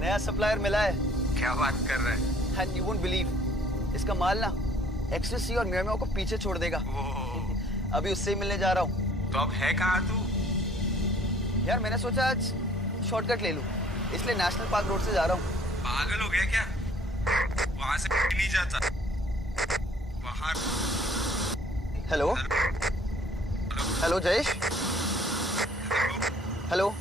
नया सप्लायर मिला है। क्या बात कर रहे हैं? एंड यू वोंट बिलीव, इसका माल ना एक्सटेसी और मियामी को पीछे छोड़ देगा। अभी उससे ही मिलने जा रहा हूँ। तो अब है कहाँ तू? यार मैंने सोचा आज शॉर्टकट ले लूं, इसलिए नेशनल पार्क रोड से जा रहा हूँ। पागल हो गया क्या? वहां से नहीं जाता। बाहर। Hello hello Jayesh, hello.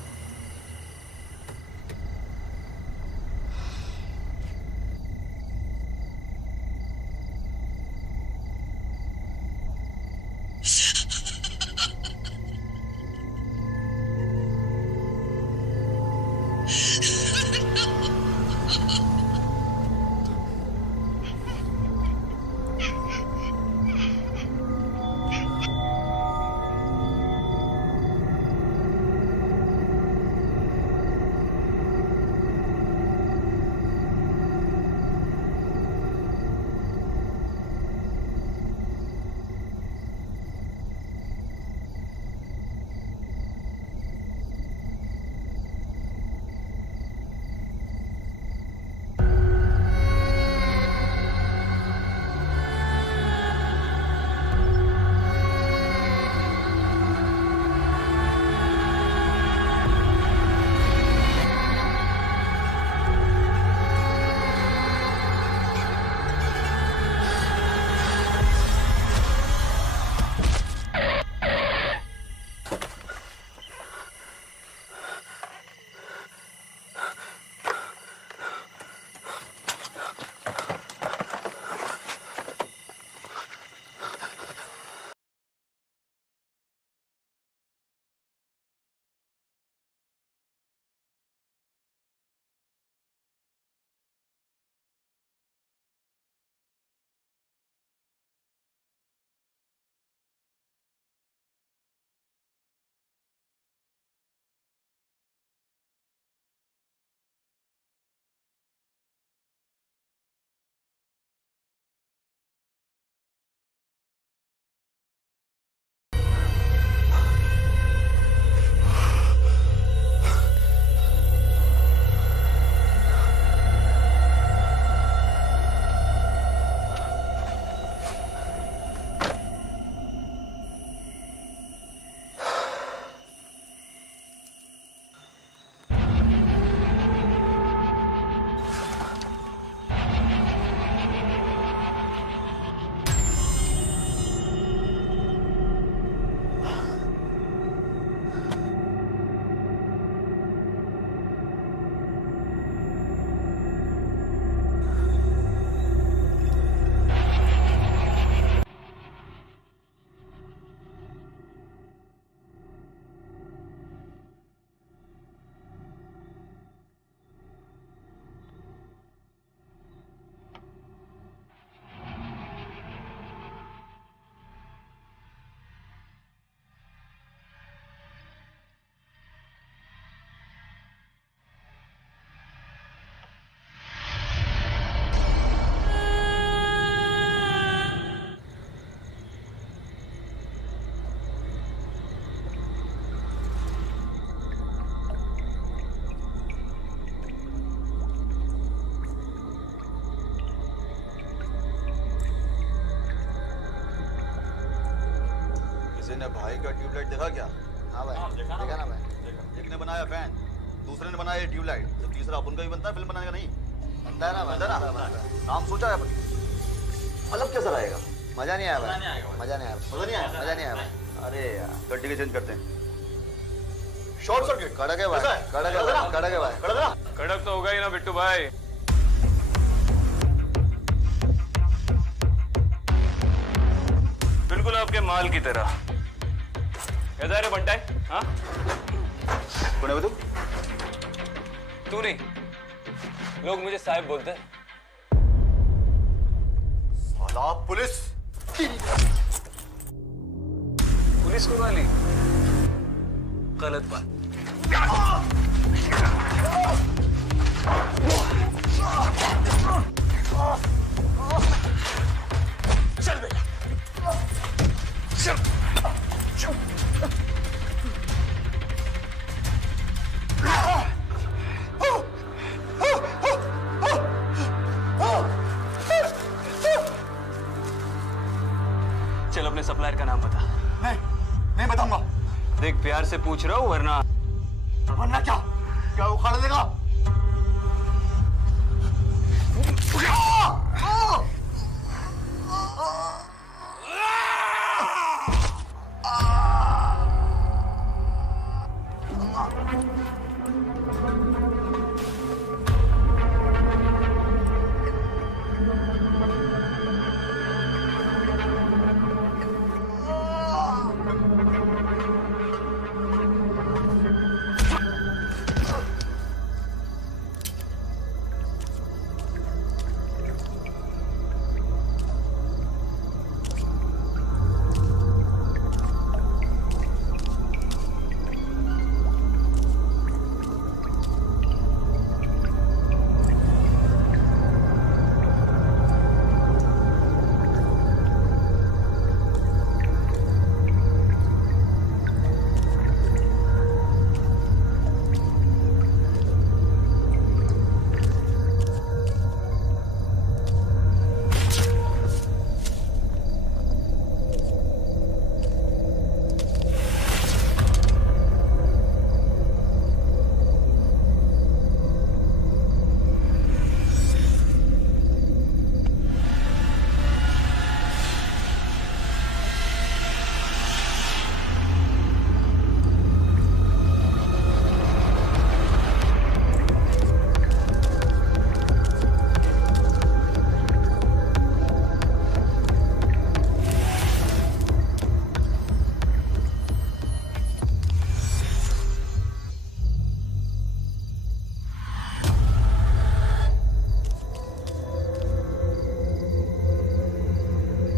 ने भाई का ट्यूबलाइट देखा क्या? हाँ भाई, देखा ना भाई। एक ने बनाया फैन, दूसरे ने बनाया ट्यूबलाइट, तो तीसरा अपन का भी बनता है फिल्म बनाने का नहीं बनता है ना? बनता ना। नाम सोचा है अपन, मतलब कैसा रहेगा? मजा नहीं आया भाई, मजा नहीं आया, मजा नहीं आया, मजा नहीं आया भाई। अरे यार गड्डी के चेंज करते हैं। शॉर्ट सर्किट कड़क है भाई, कड़क है भाई, कड़क है भाई, कड़क ना? कड़क तो होगा ही ना बिट्टू भाई। बिल्कुल आपके माल की तरह। कैसा रे बंटाई? हाँ? कौन है तू? तू नहीं, लोग मुझे साहिब बोलते हैं। साला पुलिस! पुलिस को गाली? गलत बात। चल बेटा, चल। से पूछ रहा हूँ, वरना वरना क्या? क्या उखाड़ देगा?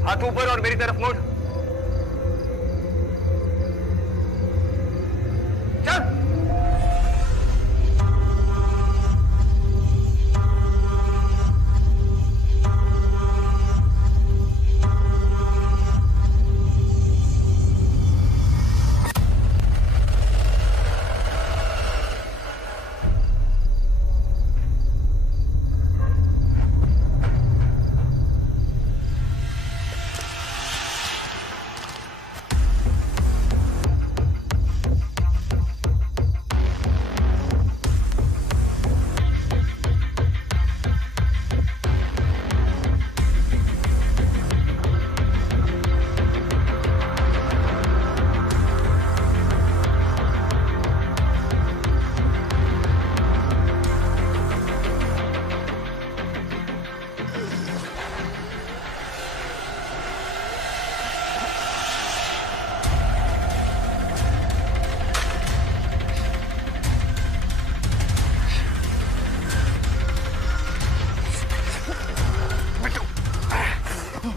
हाथ ऊपर और मेरी तरफ मोड़। चल।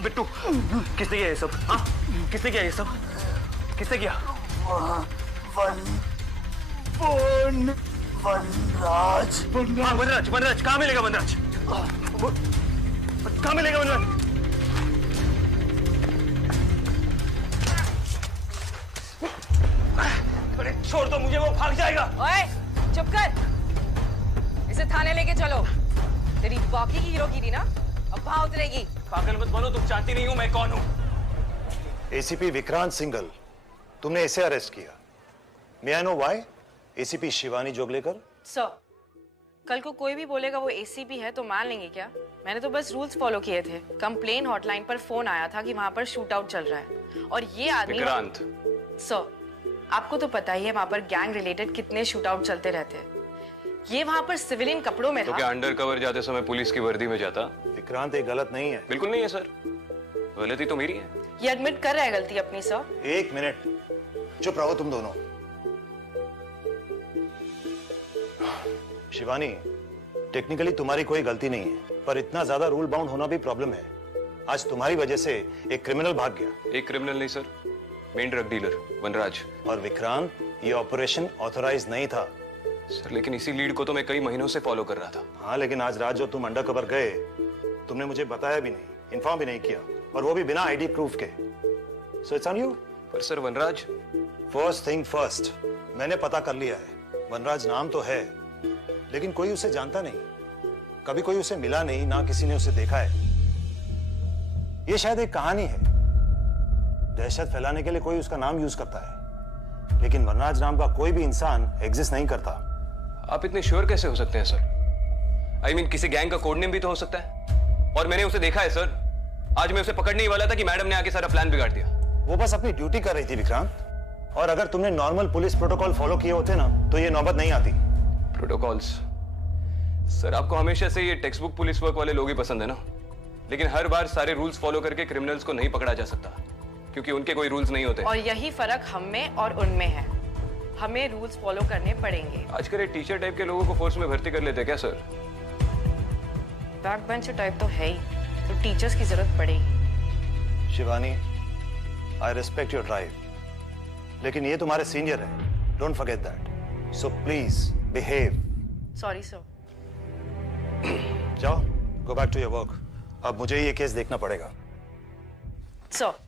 बिट्टू, किसने किया ये सब? हाँ, किसने किया ये सब? किसने किया? वनराज। हाँ, वनराज, वनराज कहाँ मिलेगा? वनराज कहाँ मिलेगा? वनराज अरे छोड़ दो मुझे, वो भाग जाएगा। ओए, चुप कर। इसे थाने लेके चलो। तेरी बाकी की हीरोगिरी ना अब भाव उतरेगी। पागल मत बनो, तुम जानती नहीं हो मैं कौन हूँ। एसीपी विक्रांत सिंघल, तुमने इसे अरेस्ट किया। May I know why? ACP Shivani Joglekar. Sir, कल को कोई भी बोलेगा वो एसीपी है तो मान लेंगे क्या? मैंने तो बस रूल्स फॉलो किए थे। कंप्लेन हॉटलाइन पर फोन आया था कि वहां पर शूट आउट चल रहा है और ये आदमी विक्रांत। सर, आपको तो पता ही है वहां पर गैंग रिलेटेड कितने शूट आउट चलते रहते हैं। ये वहां पर सिविलियन कपड़ों में तो था। क्या अंडर कवर जाते समय पुलिस की वर्दी में जाता? विक्रांत, ये गलत नहीं है। बिल्कुल नहीं है सर, गलती तो मेरी है। ये एडमिट कर रहा है गलती अपनी। सर एक मिनट, चुप रहो तुम दोनों। शिवानी, टेक्निकली तुम्हारी कोई गलती नहीं है, पर इतना ज्यादा रूल बाउंड होना भी प्रॉब्लम है। आज तुम्हारी वजह से एक क्रिमिनल भाग गया। एक क्रिमिनल नहीं सर, मेन ड्रग डीलर वनराज। और विक्रांत, ये ऑपरेशन ऑथराइज नहीं था। सर लेकिन इसी लीड को तो मैं कई महीनों से फॉलो कर रहा था। हाँ, लेकिन आज रात जो तुम अंडरकवर गए, तुमने मुझे बताया भी नहीं, इन्फॉर्म भी नहीं किया, और वो भी बिना आईडी प्रूफ के। So it's on you. पर सर वनराज। फर्स्ट थिंग फर्स्ट, मैंने पता कर लिया है। वनराज नाम तो है, लेकिन कोई उसे जानता नहीं। कभी कोई उसे मिला नहीं, ना किसी ने उसे देखा है। ये शायद एक कहानी है। दहशत फैलाने के लिए कोई उसका नाम यूज करता है। लेकिन वनराज नाम का कोई भी इंसान एग्जिस्ट नहीं करता। आप इतने श्योर कैसे हो सकते हैं सर? आई मीन किसी गैंग का कोड नेम भी तो हो सकता है, और मैंने उसे देखा है सर। आज मैं उसे पकड़ने ही वाला था कि मैडम ने आके सारा प्लान बिगाड़ दिया। वो बस अपनी ड्यूटी कर रही थी विक्रांत, और अगर तुमने नॉर्मल पुलिस प्रोटोकॉल फॉलो किए होते ना तो ये नौबत नहीं आती। प्रोटोकॉल्स? सर आपको हमेशा से ये टेक्स्ट बुक पुलिस वर्क वाले लोग ही पसंद है ना, लेकिन हर बार सारे रूल्स फॉलो करके क्रिमिनल्स को नहीं पकड़ा जा सकता, क्योंकि उनके कोई रूल्स नहीं होते। और यही फर्क हम में और उनमें है, हमें रूल्स फॉलो करने पड़ेंगे। आजकल एक टीचर टाइप के लोगों को फोर्स में भर्ती कर लेते क्या सर? बैक बेंचर टाइप तो है ही, तो टीचर्स की जरूरत पड़ेगी। Shivani, I respect your drive, लेकिन ये तुम्हारे सीनियर है, don't forget that. So please behave. Sorry sir. जाओ, go back to your work. अब मुझे ये केस देखना पड़ेगा। सर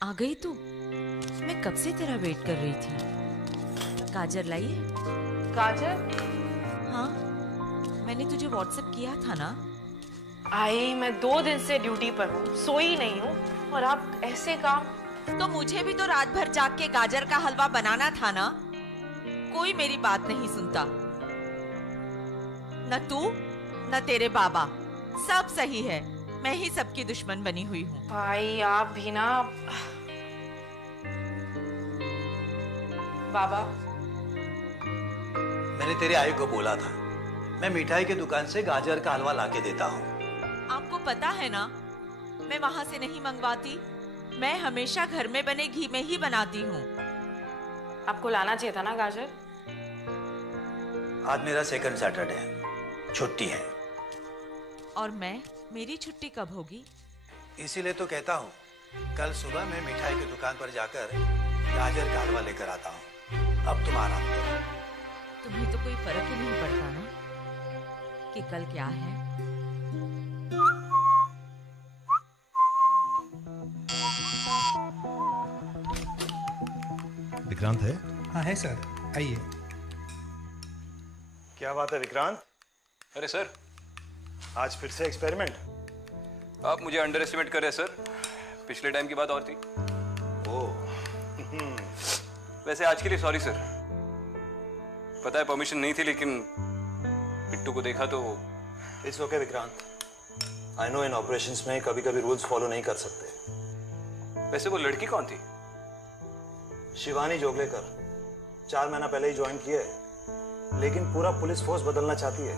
आ गई तू? मैं कब से तेरा वेट कर रही थी। गाजर लाई है? गाजर? हाँ, मैंने तुझे व्हाट्सएप किया था ना। आई, मैं 2 दिन से ड्यूटी पर हूँ, सोई नहीं हूँ, और आप ऐसे काम। तो मुझे भी तो रात भर जाग के गाजर का हलवा बनाना था ना। कोई मेरी बात नहीं सुनता, न तू न तेरे बाबा। सब सही है, मैं ही सबकी दुश्मन बनी हुई हूँ। भाई आप भी ना। बाबा, मैंने तेरे आई को बोला था, मैं मिठाई की दुकान से गाजर का हलवा लाके देता हूँ। आपको पता है ना, मैं वहां से नहीं मंगवाती। मैं हमेशा घर में बने घी में ही बनाती हूँ। आपको लाना चाहिए था ना गाजर। आज मेरा सेकंड सैटरडे है, छुट्टी है। और मेरी छुट्टी कब होगी? इसीलिए तो कहता हूँ, कल सुबह मैं मिठाई की दुकान पर जाकर गाजर का हलवा लेकर आता हूँ। अब तुम आराम करो। तुम्हें तो कोई फर्क ही नहीं पड़ता ना कि कल क्या है। विक्रांत है? हाँ है सर, आइए। क्या बात है विक्रांत? अरे सर, आज फिर से एक्सपेरिमेंट? आप मुझे अंडर एस्टिमेट कर रहे हैं सर। पिछले टाइम की बात और थी। ओह, वैसे आज के लिए सॉरी सर, पता है परमिशन नहीं थी, लेकिन बिट्टू को देखा तो। It's okay Vikrant, I know in operations में कभी कभी रूल्स फॉलो नहीं कर सकते। वैसे वो लड़की कौन थी? शिवानी जोगलेकर, 4 महीना पहले ही ज्वाइन की है, लेकिन पूरा पुलिस फोर्स बदलना चाहती है।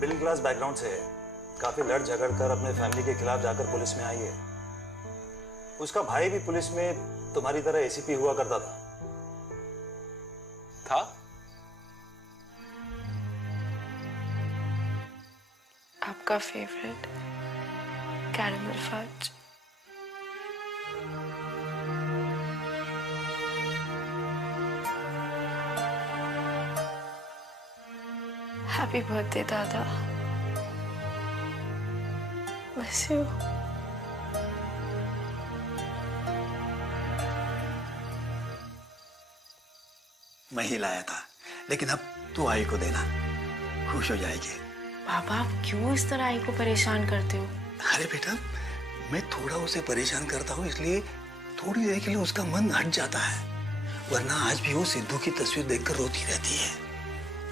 मिडिल क्लास बैकग्राउंड से है, काफी लड़ झगड़ कर अपने फैमिली के खिलाफ जाकर पुलिस में आई है। उसका भाई भी पुलिस में तुम्हारी तरह एसीपी हुआ करता था। आपका favourite caramel fudge. Happy birthday दादा, मिस यू। मैं ही लाया था, लेकिन अब तू आई को देना, खुश हो जाएगी। पापा आप क्यों इस तरह आई को परेशान करते हो? अरे बेटा, मैं थोड़ा उसे परेशान करता हूँ इसलिए थोड़ी देर के लिए उसका मन हट जाता है, वरना आज भी वो सिद्धू की तस्वीर देखकर रोती रहती है।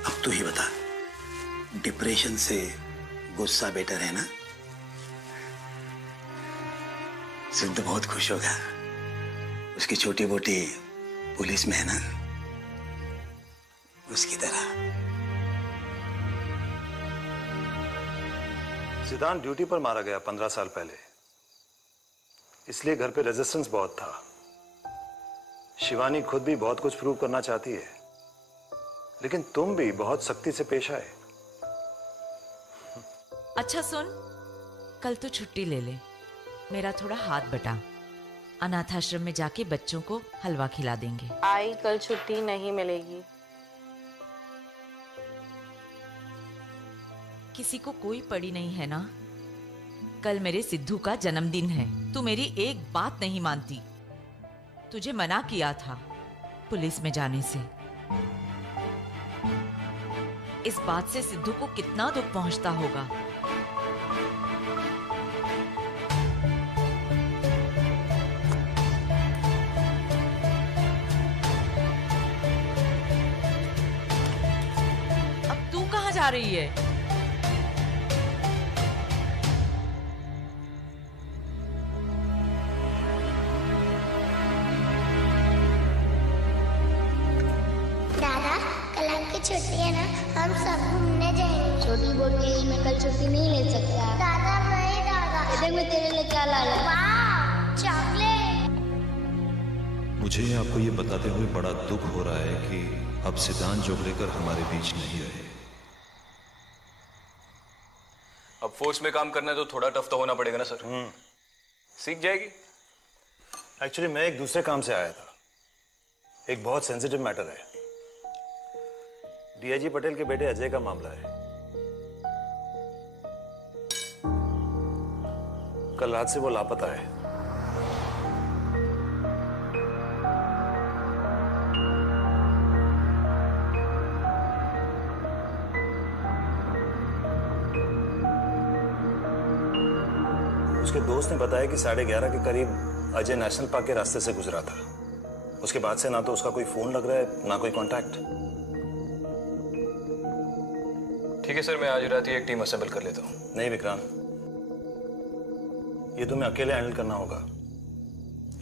अब तू ही बता, डिप्रेशन से गुस्सा बेटर है ना? सिद्धू बहुत खुश होगा, उसकी छोटी बोटी पुलिस में है ना, उसकी तरह। सिद्धांत ड्यूटी पर मारा गया 15 साल पहले, इसलिए घर पे रेजिस्टेंस बहुत था। शिवानी खुद भी बहुत कुछ प्रूव करना चाहती है, लेकिन तुम भी बहुत सख्ती से पेश आए। अच्छा सुन, कल तो छुट्टी ले ले, मेरा थोड़ा हाथ बटा। अनाथ आश्रम में जाके बच्चों को हलवा खिला देंगे। आई कल छुट्टी नहीं मिलेगी। किसी को कोई पड़ी नहीं है ना? कल मेरे सिद्धू का जन्मदिन है, तू मेरी एक बात नहीं मानती। तुझे मना किया था पुलिस में जाने से। इस बात से सिद्धू को कितना दुख पहुंचता होगा। अब तू कहाँ जा रही है? छुट्टी है ना, हम सब घूमने जाएंगे। छोटी बोटी में कल छुट्टी नहीं ले सकता। दादा नहीं दादा, देख मैं तेरे लिए क्या लाया। वाह, चॉकलेट। मुझे आपको ये बताते हुए बड़ा दुख हो रहा है कि अब सिद्धांत जोगलेकर हमारे बीच नहीं रहे। अब फोर्स में काम करना है तो थोड़ा टफ तो होना पड़ेगा ना सर। सीख जाएगी। एक्चुअली मैं एक दूसरे काम से आया था, एक बहुत सेंसिटिव मैटर है। डीआईजी पटेल के बेटे अजय का मामला है। कल रात से वो लापता है। उसके दोस्त ने बताया कि 11:30 के करीब अजय नेशनल पार्क के रास्ते से गुजरा था। उसके बाद से ना तो उसका कोई फोन लग रहा है, ना कोई कांटेक्ट। ठीक है सर, मैं आज रात ही एक टीम असेंबल कर लेता हूँ। नहीं विक्रांत, ये तुम्हें अकेले हैंडल करना होगा,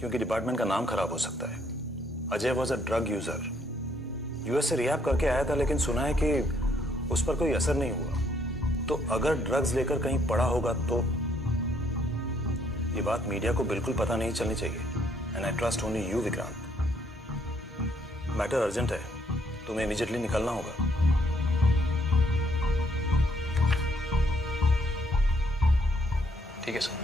क्योंकि डिपार्टमेंट का नाम खराब हो सकता है। Ajay was a drug user, US से रिहैब करके आया था, लेकिन सुना है कि उस पर कोई असर नहीं हुआ। तो अगर ड्रग्स लेकर कहीं पड़ा होगा तो ये बात मीडिया को बिल्कुल पता नहीं चलनी चाहिए। And I trust only you Vikrant. Matter urgent है, तुम्हें इमीडिएटली निकलना होगा। ठीक है सर।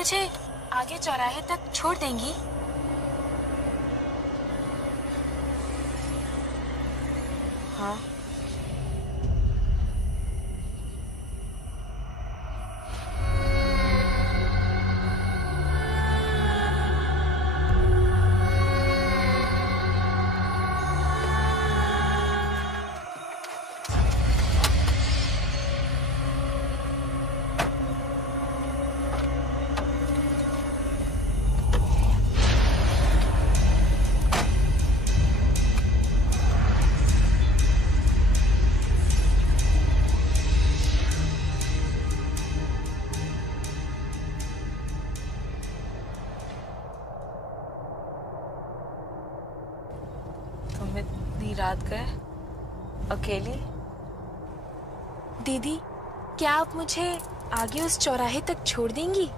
मुझे आगे चौराहे तक छोड़ देंगी? हाँ। तुम इतनी रात गए अकेली? दीदी, क्या आप मुझे आगे उस चौराहे तक छोड़ देंगी?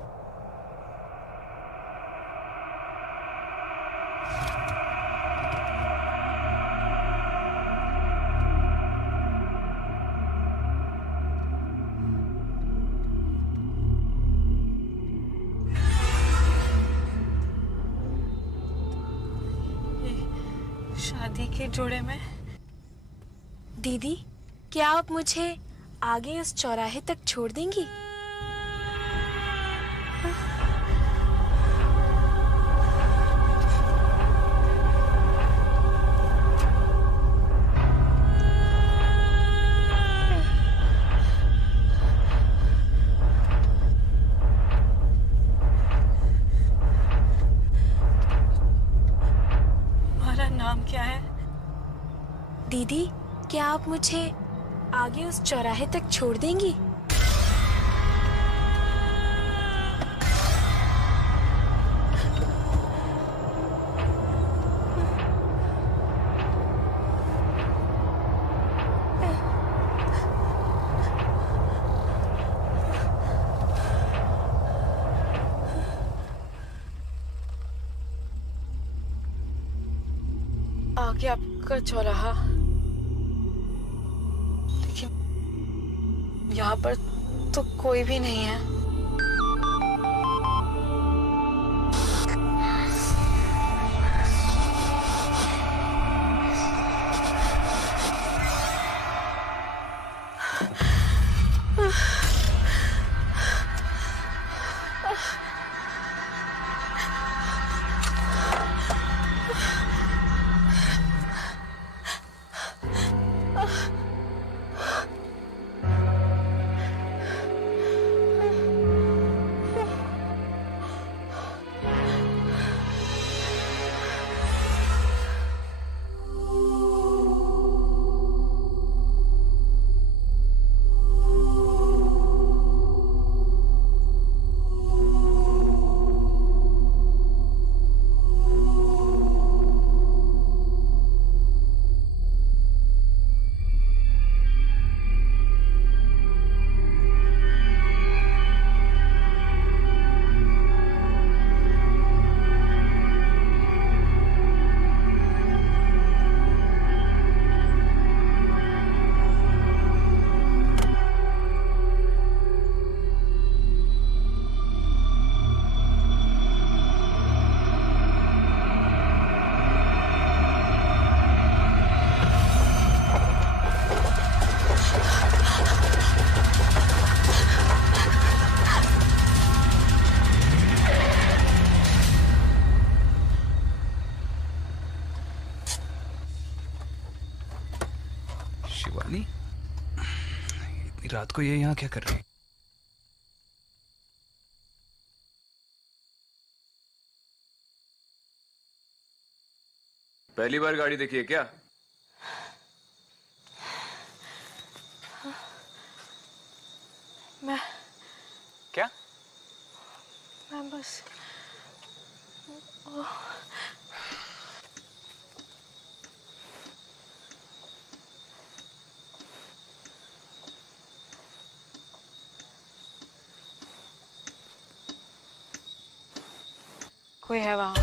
शादी के जोड़े में? दीदी, क्या आप मुझे आगे उस चौराहे तक छोड़ देंगी? तुम्हारा नाम क्या है? दीदी, क्या आप मुझे आगे उस चौराहे तक छोड़ देंगी? आगे आपका चौराहा, यहाँ पर तो कोई भी नहीं है। शिवानी, इतनी रात को ये यहाँ क्या कर रही है? पहली बार गाड़ी देखी है क्या? मैं क्या? मैं बस कोई है वहाँ?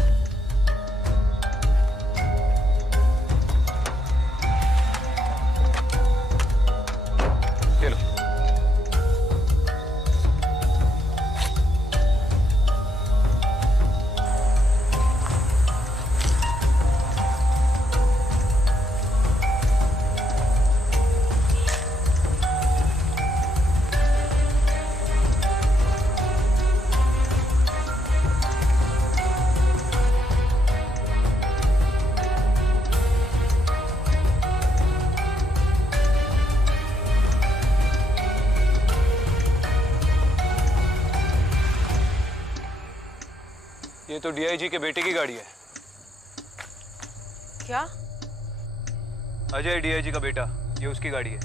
ये तो डीआईजी के बेटे की गाड़ी है। क्या? अजय डीआईजी का बेटा, ये उसकी गाड़ी है।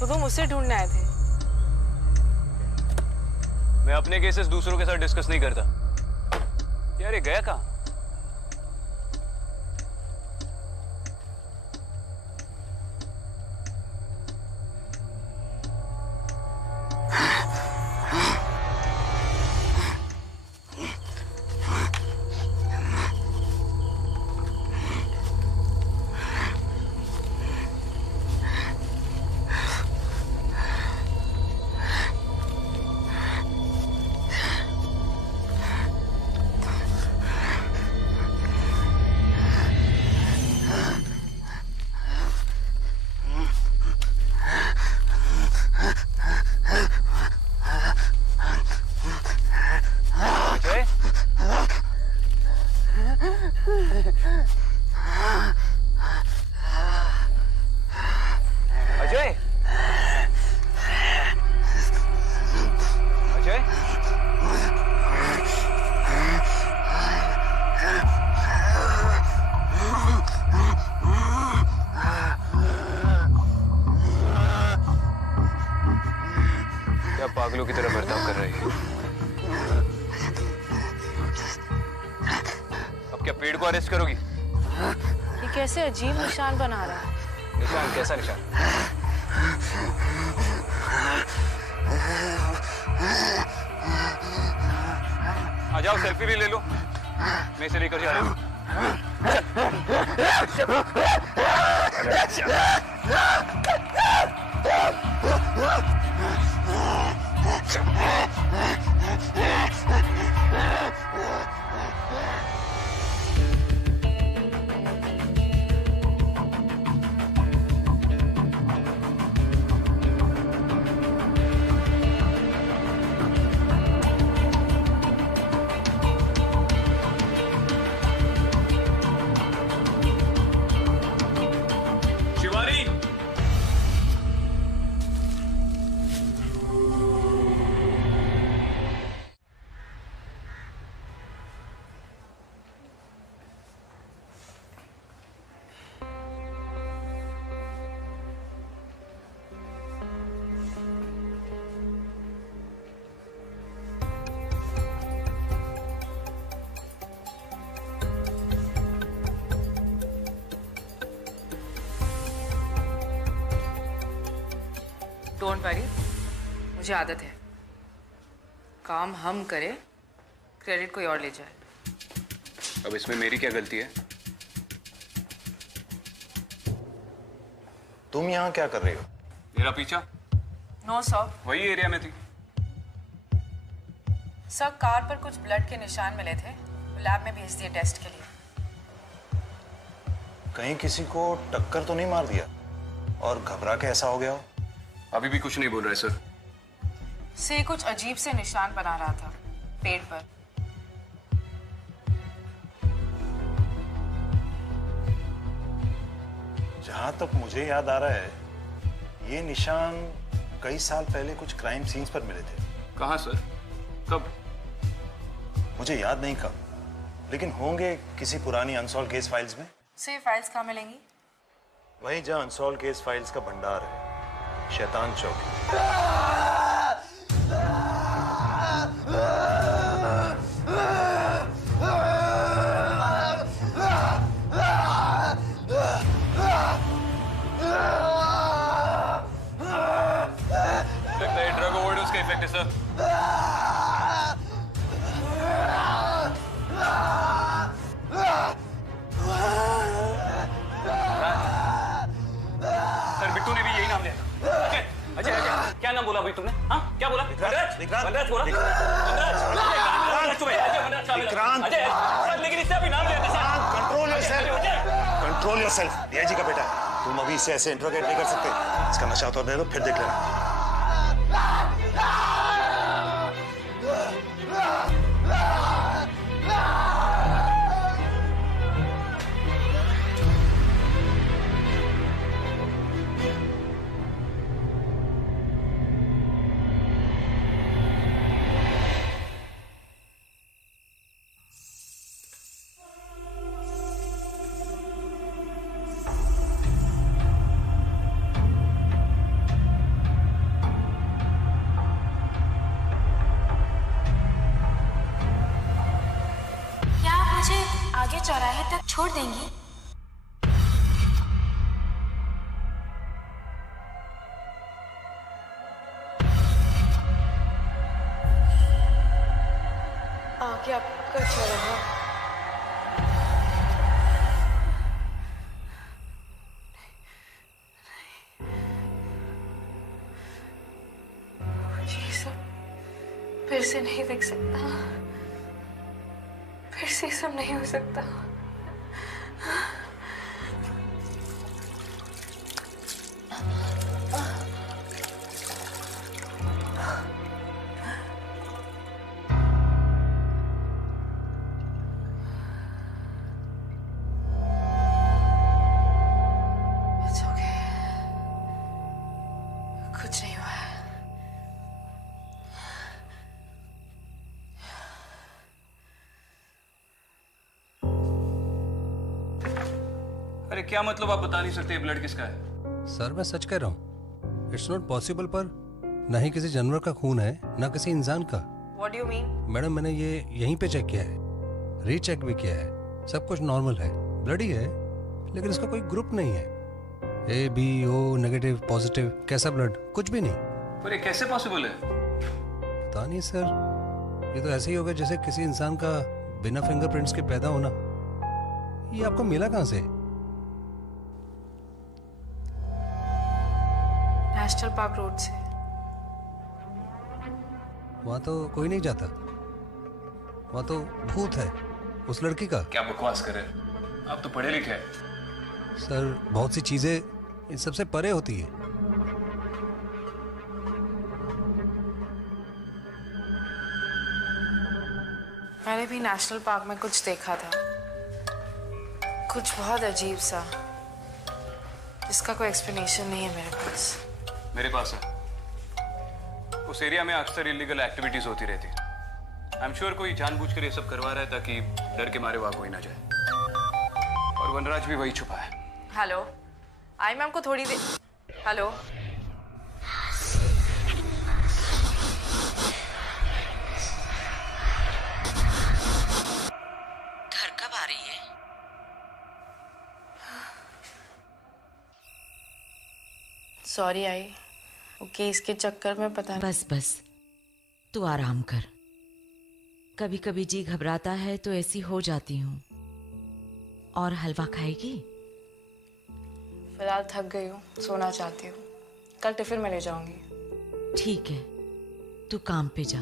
तो तुम उसे ढूंढने आए थे? मैं अपने केसेस दूसरों के साथ डिस्कस नहीं करता। यार ये गया कहाँ? पागलों की तरह बर्ताव कर रही है। अब क्या पेड़ को अरेस्ट करोगी? ये कैसे अजीब निशान बना रहा है? निशान? कैसा निशान? आ जाओ, सेल्फी भी ले लो। मैं इसे लेकर जा रहा हूँ। डोंट वरी, मुझे आदत है। काम हम करें, क्रेडिट कोई और ले जाए। अब इसमें मेरी क्या गलती है? तुम यहाँ क्या कर रही हो? मेरा पीछा? No sir. वही एरिया में थी। सर, कार पर कुछ ब्लड के निशान मिले थे, लैब में भेज दिए टेस्ट के लिए। कहीं किसी को टक्कर तो नहीं मार दिया और घबरा के ऐसा हो गया हो? अभी भी कुछ नहीं बोल रहे सर। से कुछ अजीब से निशान बना रहा था पेड़ पर। जहां तक मुझे याद आ रहा है, ये निशान कई साल पहले कुछ क्राइम सीन्स पर मिले थे। कहाँ सर? कब? मुझे याद नहीं कब, लेकिन होंगे किसी पुरानी अनसॉल्व केस फाइल्स में। से फाइल्स कहाँ मिलेंगी? वहीं जहां अनसॉल्व केस फाइल्स का भंडार है, शैतान चौक। लगता है ड्रग ओवरडोज का इफेक्ट है सर। सर, बिट्टू ने भी यही नाम लिया। अजय, अजय, क्या नाम बोला भाई तुमने? हाँ, क्या बोला? वनराज बोला? विक्रांत, लेकिन इससे अभी नाम लिया था। Control yourself. डीआईजी का बेटा, तुम अभी इसे ऐसे इंट्रोगेट नहीं कर सकते। इसका नशा तो दे दो, फिर देख लेना। चौराहे तक छोड़ देंगी? आगे आपका चौराहा। ये सब फिर से नहीं दिख सकता, फिर से सब नहीं हो सकता। कुछ नहीं हुआ है। अरे क्या मतलब, आप बता नहीं सकते ब्लड किसका है? सर मैं सच कह रहा हूँ, इट्स नॉट पॉसिबल, पर ना ही किसी जानवर का खून है ना किसी इंसान का। What do you mean? Madam मैंने ये यहीं पे चेक किया है, रीचेक भी किया है, सब कुछ नॉर्मल है, ब्लड ही है, लेकिन इसका कोई ग्रुप नहीं है। A B O negative positive कैसा ब्लड, कुछ भी नहीं। पर ये कैसे पॉसिबल है? पता नहीं सर, ये तो ऐसे ही होगा जैसे किसी इंसान का बिना फिंगरप्रिंट्स के पैदा होना। ये आपको मिला कहाँ से? नेशनल पार्क रोड से। वहाँ तो कोई नहीं जाता, वहाँ तो भूत है उस लड़की का। क्या बकवास कर रहे हैं? आप तो पढ़े लिखे हैं। सर बहुत सी चीजें इन सबसे परे होती है। मैंने भी नेशनल पार्क में कुछ देखा था, कुछ बहुत अजीब सा, जिसका कोई एक्सप्लेनेशन नहीं है मेरे पास। मेरे पास है। उस एरिया में अक्सर इलीगल एक्टिविटीज होती रहती। आई एम श्योर कोई जानबूझकर ये सब करवा रहा है ताकि डर के मारे वहां कोई ना जाए। और वनराज भी वही छुपा है। हेलो, आई मैम को थोड़ी देर। हेलो, घर कब आ रही है? सॉरी आई, वो केस के चक्कर में पता नहीं। बस बस, तू आराम कर। कभी कभी जी घबराता है तो ऐसी हो जाती हूँ। और हलवा खाएगी? फिलहाल थक गई हूँ, सोना चाहती हूँ। कल टिफिन में ले जाऊंगी। ठीक है, तू काम पे जा।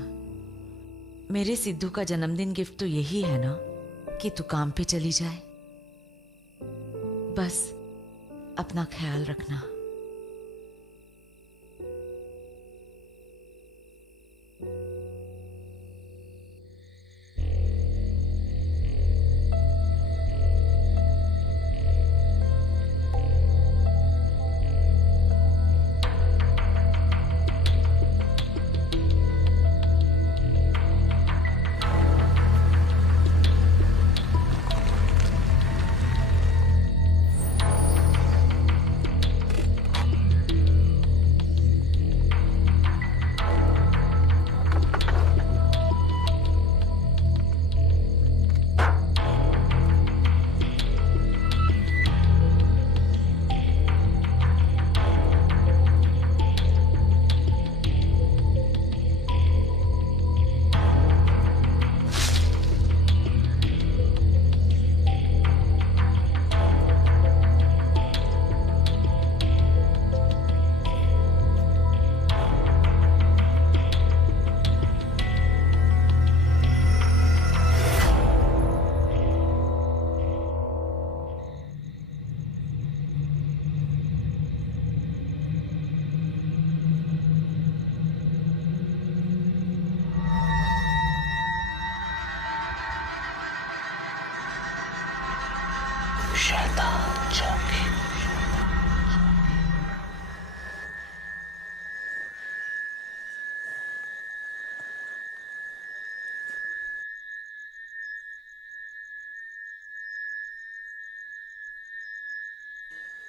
मेरे सिद्धू का जन्मदिन गिफ्ट तो यही है ना कि तू काम पे चली जाए। बस अपना ख्याल रखना।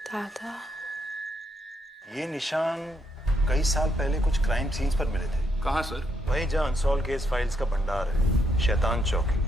दादा, ये निशान कई साल पहले कुछ क्राइम सीन्स पर मिले थे। कहाँ सर? वहीं जहाँ अनसॉल्व केस फाइल्स का भंडार है, शैतान चौकी।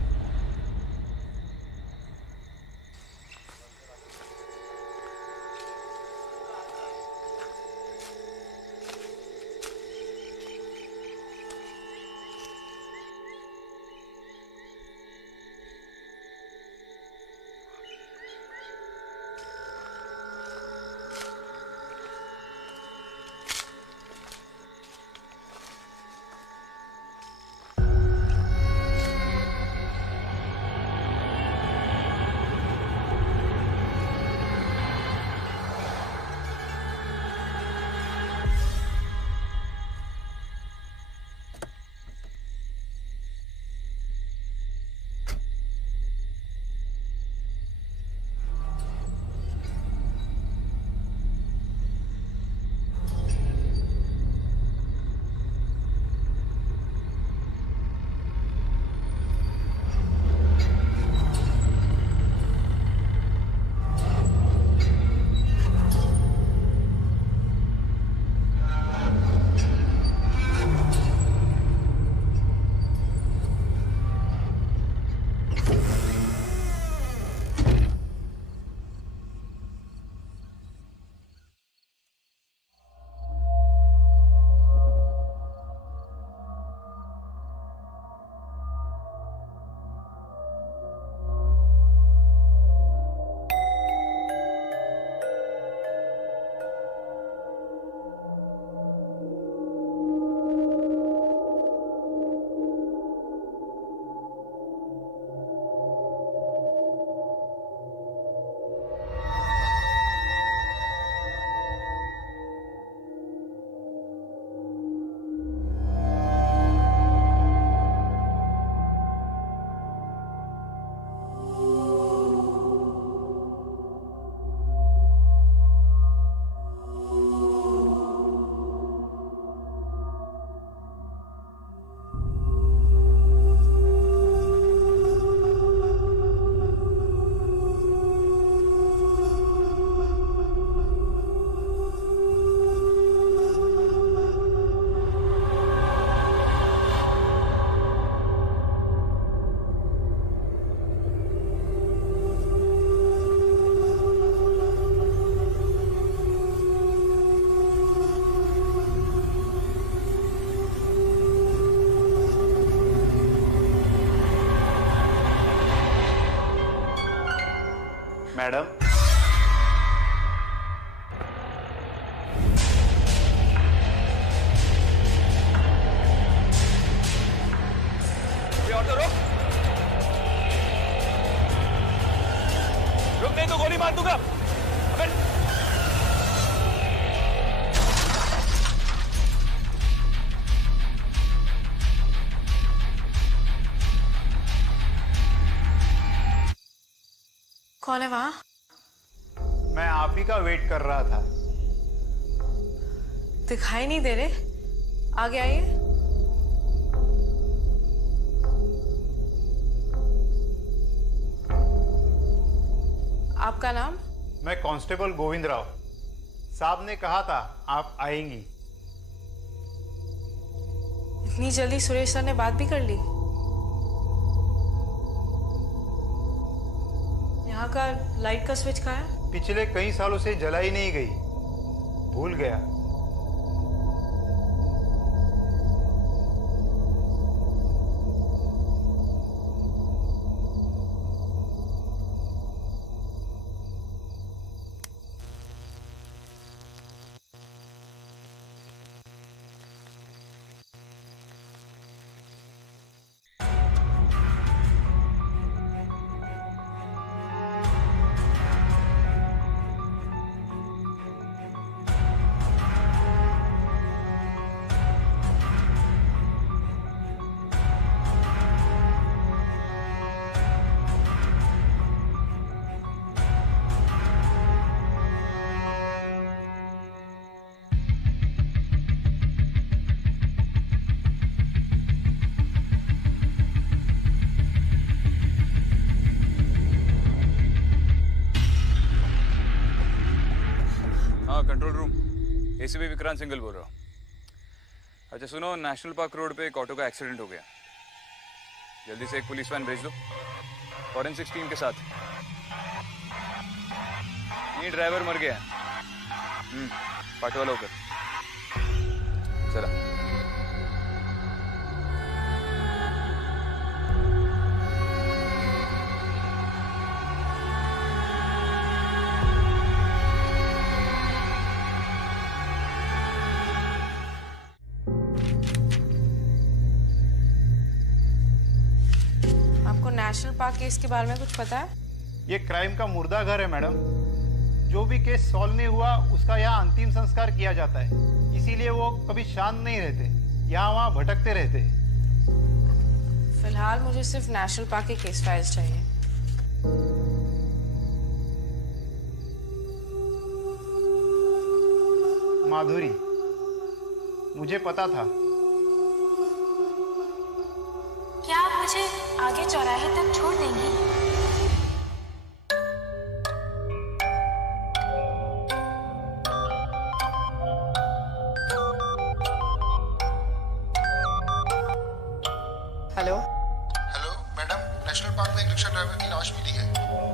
मैडम। ऑटो रुक, रुक नहीं तो गोली मार दूंगा। अबे कौन है वहां? मैं आप ही का वेट कर रहा था। दिखाई नहीं दे रहे, आगे आइए। आपका नाम? मैं कांस्टेबल गोविंद राव। साहब ने कहा था आप आएंगी। इतनी जल्दी सुरेश सर ने बात भी कर ली? यहाँ का लाइट का स्विच कहाँ है? पिछले कई सालों से जलाई नहीं गई, भूल गया। Control room, ACP Vikrant single बोल रहा हूँ। अच्छा सुनो, नेशनल पार्क रोड पे एक ऑटो का एक्सीडेंट हो गया। जल्दी से एक पुलिस वैन भेज दो फॉरेंसिक्स टीम के साथ। ये ड्राइवर मर गया। पाटवाला होकर चला। नेशनल पार्क केस के बारे में कुछ पता है? ये क्राइम का मुर्दा घर है मैडम। जो भी केस सॉल्व नहीं हुआ उसका यहाँ अंतिम संस्कार किया जाता है, इसीलिए वो कभी शांत नहीं रहते, यहाँ वहाँ भटकते रहते। फिलहाल मुझे सिर्फ नेशनल पार्क के केस फाइल्स चाहिए। माधुरी, मुझे पता था। क्या आप मुझे आगे चौराहे तक छोड़ देंगी? Hello hello madam, national park में एक रिक्शा ड्राइवर की लाश मिली है।